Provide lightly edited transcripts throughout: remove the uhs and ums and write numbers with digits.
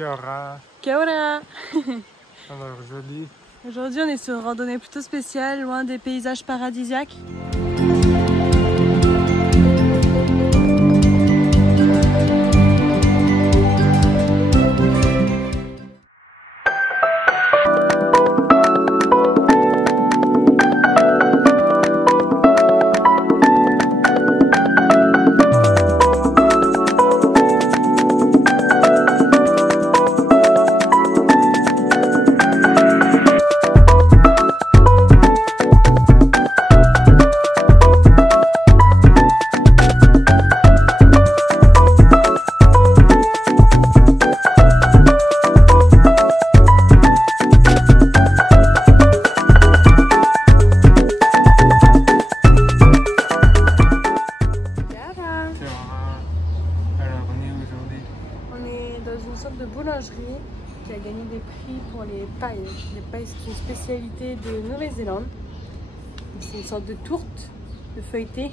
Kia ora. Kia ora. Alors Aujourd'hui, on est sur une randonnée plutôt spéciale, loin des paysages paradisiaques. Dans une sorte de boulangerie qui a gagné des prix pour les pailles. Les pailles, c'est une spécialité de Nouvelle-Zélande. C'est une sorte de tourte de feuilleté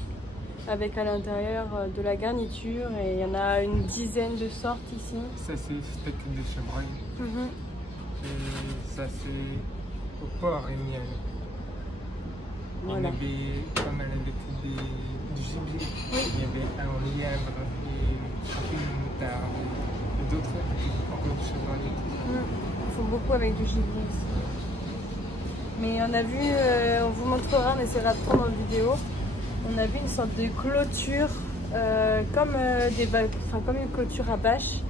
avec à l'intérieur de la garniture, et il y en a une dizaine de sortes ici. Ça c'est steak de chevreuil. Et ça c'est au porc et miel. Voilà. Il y avait pas mal du gibier. Oui. Il y avait un lièvre et un peu de moutarde. Et d'autres encore du chevreuil. Ils font beaucoup avec du gibier ici. Mais on a vu, on vous montrera, on essaiera de prendre en vidéo. On a vu une sorte de clôture, comme une clôture à bâche,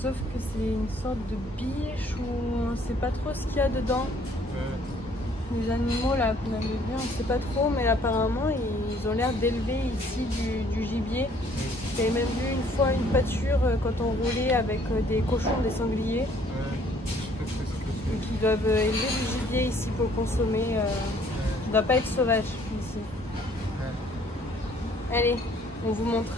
sauf que c'est une sorte de biche où on ne sait pas trop ce qu'il y a dedans. Les animaux là qu'on avait vus, on ne sait pas trop, mais apparemment ils ont l'air d'élever ici du gibier. J'avais même vu une fois une pâture quand on roulait avec des cochons, des sangliers. Et qui doivent élever du gibier ici pour consommer. Ça ne doit pas être sauvage ici. Allez, on vous montre.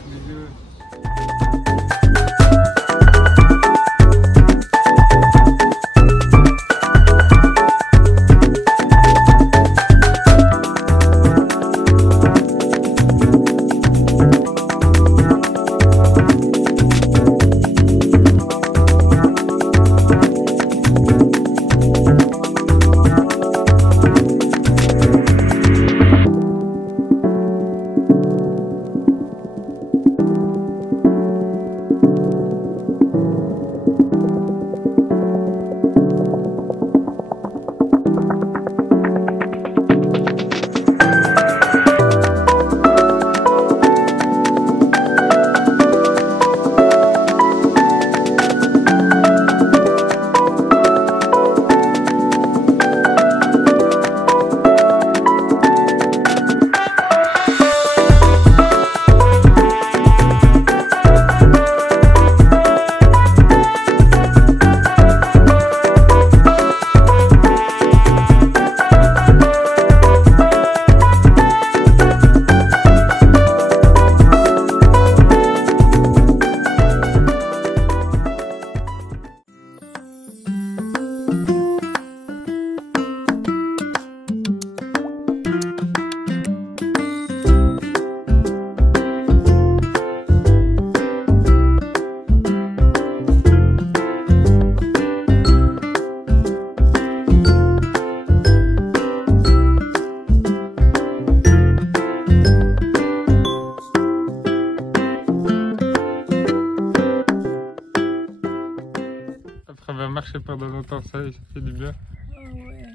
Après avoir marché pendant longtemps, ça fait du bien. Oh ouais.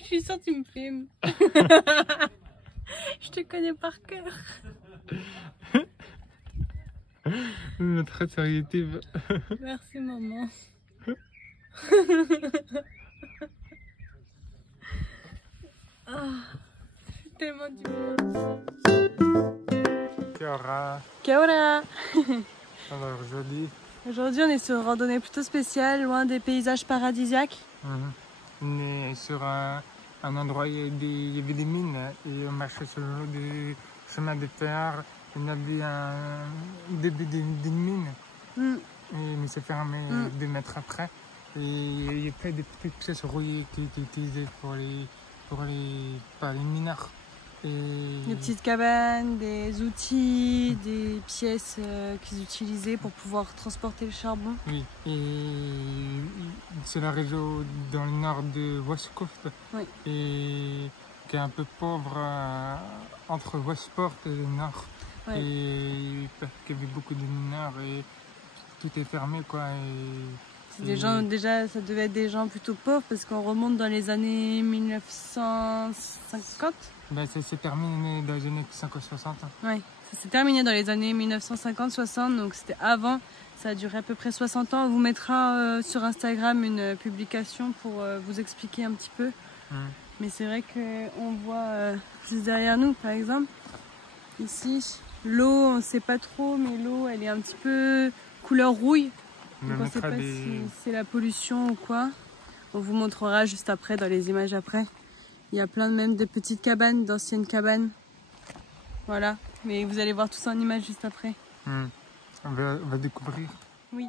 Je suis sûre que tu me filmes. Je te connais par cœur. Très sérieux. Merci maman. C'est tellement du bien. Kia ora. Kia ora. Alors Aujourd'hui, on est sur une randonnée plutôt spéciale, loin des paysages paradisiaques. On est sur un endroit où il y avait des mines et on marchait sur des chemins de fer. On avait un début d'une mine, mais c'est fermé 2 mètres après. Et il y a plein de petites pièces rouillées qui étaient utilisées par les mineurs. Et... Des petites cabanes, des outils, des pièces qu'ils utilisaient pour pouvoir transporter le charbon. Oui, et c'est la région dans le nord de Westcoast, Oui. et qui est un peu pauvre entre Westport et le nord. Ouais. Et parce qu'il y avait beaucoup de mineurs et tout est fermé, quoi. C'est des gens, déjà, ça devait être des gens plutôt pauvres parce qu'on remonte dans les années 1950. Ben, c'est terminé dans les années 50-60. Oui, ça s'est terminé dans les années 1950-60, donc c'était avant. Ça a duré à peu près 60 ans. On vous mettra sur Instagram une publication pour vous expliquer un petit peu. Mais c'est vrai qu'on voit juste derrière nous, par exemple, ici, l'eau, on ne sait pas trop, mais l'eau, elle est un petit peu couleur rouille. Donc on ne sait pas si c'est la pollution ou quoi. On vous montrera juste après, dans les images après. Il y a plein même de petites cabanes, d'anciennes cabanes. Voilà, mais vous allez voir tout ça en images juste après. On va découvrir. Oui.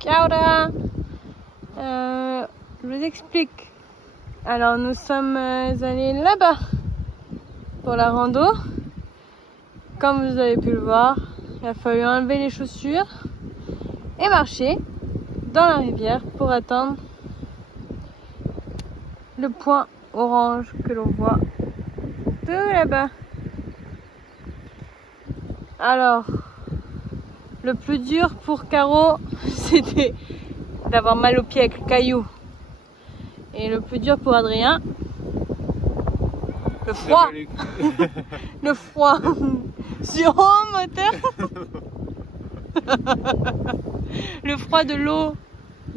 Ciao, je vous explique. Alors nous sommes allés là-bas pour la rando. Comme vous avez pu le voir, il a fallu enlever les chaussures et marcher dans la rivière pour attendre le point orange que l'on voit de là-bas. Alors, le plus dur pour Caro, c'était d'avoir mal aux pieds avec le caillou. Et le plus dur pour Adrien, le froid. Le froid. Sur un moteur. Le froid de l'eau.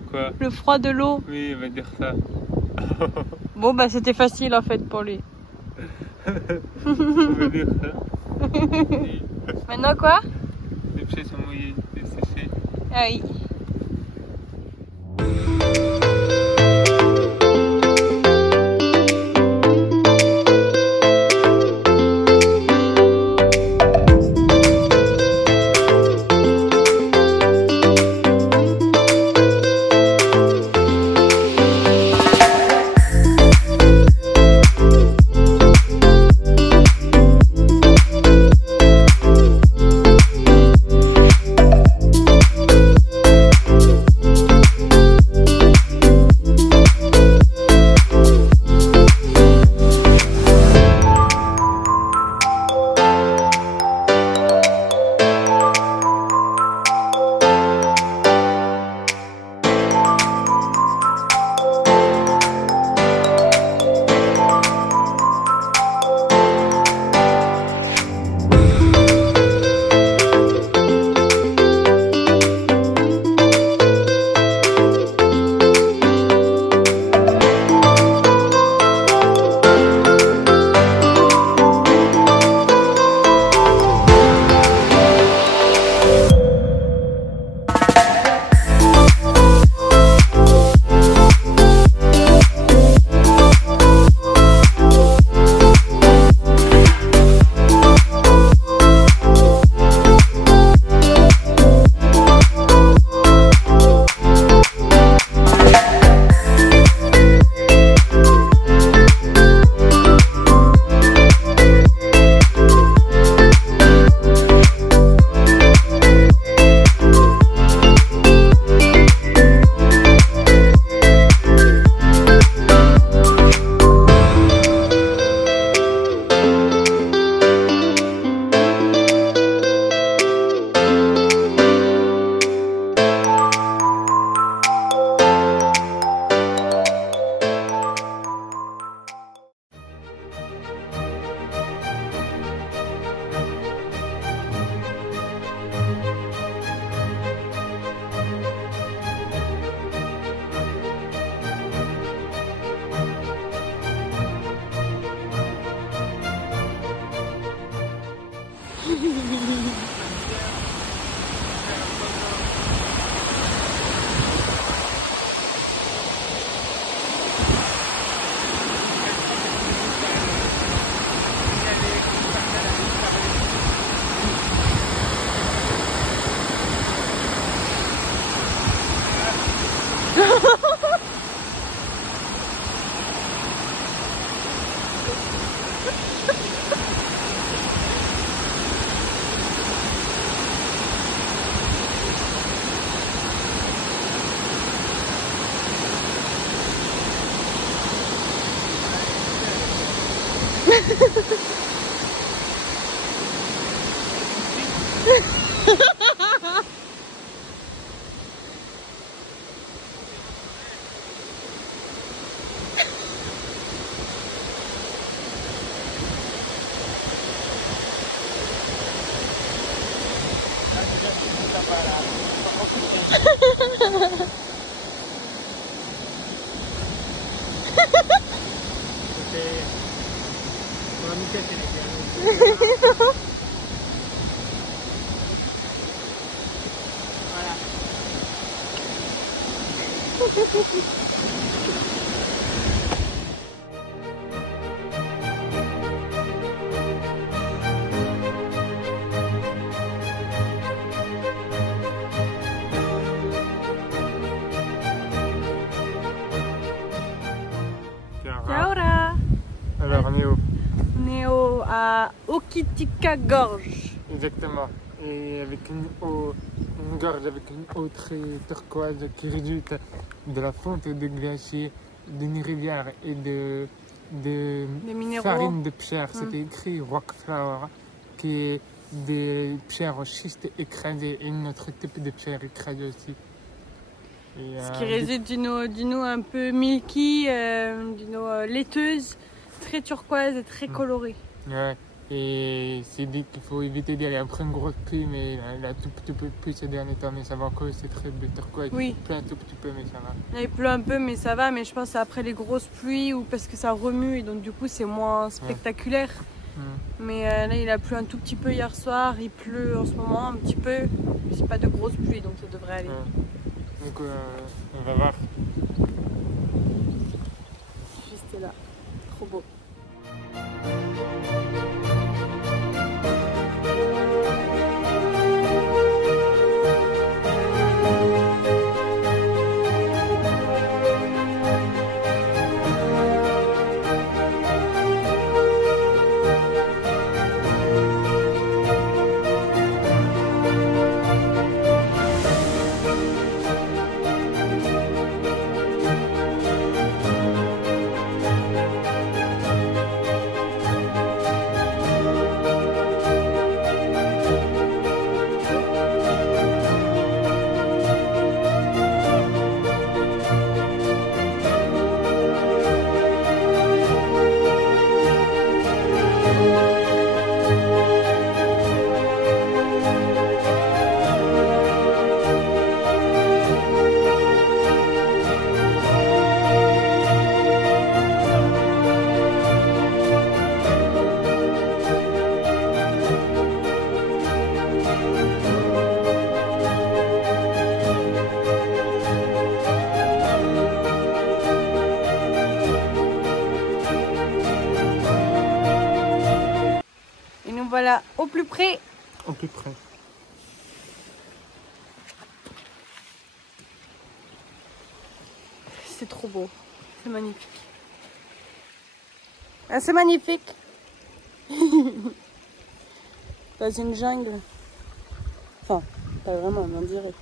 Quoi? Le froid de l'eau. Oui, on va dire ça. Bon, bah c'était facile en fait pour lui. On va dire ça. Maintenant quoi? Les pieds sont mouillés, c'est séché. Ah oui. Ciao. Alors on est où? On est à Hokitika Gorge. Exactement. Et avec une gorge avec une eau très turquoise qui résulte de la fonte de glaciers, d'une rivière et de minéraux. farine de pierre. C'était écrit rockflower, qui est des pierres schistes écrasées et une autre type de pierre écrasée aussi. Et, ce qui résulte d'une eau un peu milky, d'une eau laiteuse, très turquoise et très colorée. Ouais. Et c'est dit qu'il faut éviter d'y aller après une grosse pluie, mais là tout petit peu de pluie ces derniers temps, mais ça va encore, c'est très turquoise. Oui. Il pleut un tout petit peu, mais ça va. Là, il pleut un peu, mais ça va, mais je pense que c'est après les grosses pluies ou parce que ça remue et donc du coup c'est moins spectaculaire. Ouais. Mais là, il a plu un tout petit peu hier soir, il pleut en ce moment un petit peu, mais c'est pas de grosses pluies donc ça devrait aller. Ouais. Donc on va voir. Juste là, trop beau. Voilà, au plus près. Au plus près. C'est trop beau. C'est magnifique. Ah, c'est magnifique. Dans une jungle. Enfin, pas vraiment, on dirait.